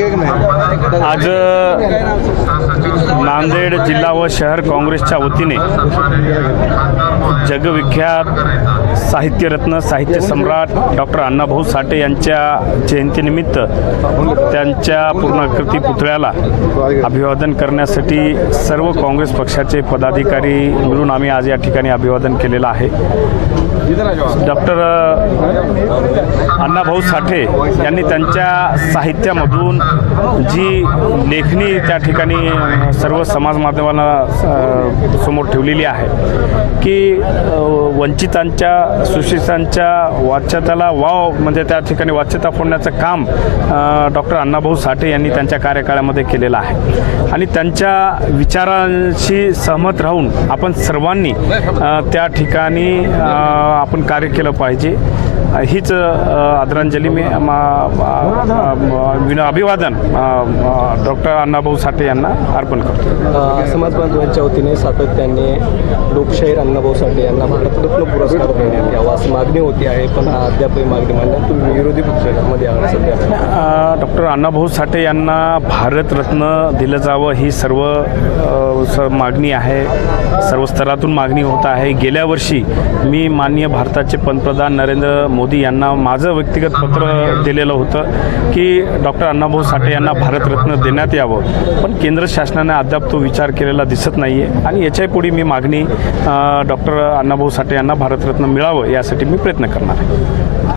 आज नांदेड जिल्हा व शहर काँग्रेसच्या वतीने जगविख्यात साहित्यरत्न साहित्य सम्राट डॉक्टर अण्णाभाऊ साठे यांच्या जयंतीनिमित्त त्यांच्या पूर्णाकृती पुतळ्याला अभिवादन करण्यासाठी सर्व काँग्रेस पक्षाचे पदाधिकारी मिळून आम्ही आज या ठिकाणी अभिवादन केलेलं आहे। डॉक्टर अण्णाभाऊ साठे यांनी त्यांच्या साहित्यामधून जी लेखणी त्या ठिकाणी सर्व समाज माध्यमांना समोर ठेवलेली आहे की वंचितांच्या सुशिक्षितांच्या वाच्यताला वाव म्हणजे त्या ठिकाणी वाच्यता फोडण्याचं काम डॉक्टर अण्णाभाऊ साठे यांनी त्यांच्या कार्यकाळामध्ये केलेलं आहे आणि त्यांच्या विचारांशी सहमत राहून आपण सर्वांनी त्या ठिकाणी आपण कार्य केलं पाहिजे। हीच आदरांजली मी अभिवादन डॉक्टर अण्णाभाऊ साठे यांना अर्पण करतो। समाज बांधवांच्या वतीने सातत्याने लोकशाहीर अण्णाभाऊ साठे यांना भारतरत्न पुरस्कार देण्यात यावा अशी मागणी होती आहे, पण अद्यापही मागणी मांडण्यात तुम्ही विरोधी पक्षामध्ये आहात सध्या। डॉक्टर अण्णाभाऊ साठे यांना भारतरत्न दिलं जावं ही सर्व मागणी आहे, सर्व स्तरातून मागणी होत आहे। गेल्या वर्षी मी माननीय भारताचे पंतप्रधान नरेंद्र मोदी यांना माझं व्यक्तिगत पत्र दिलेलं होतं की डॉक्टर अण्णाभाऊ साठे यांना भारतरत्न देण्यात यावं, पण केंद्र शासनाने अद्याप तो विचार केलेला दिसत नाही आहे आणि याच्याही पुढे मी मागणी डॉक्टर अण्णाभाऊ साठे यांना भारतरत्न मिळावं यासाठी मी प्रयत्न करणार आहे।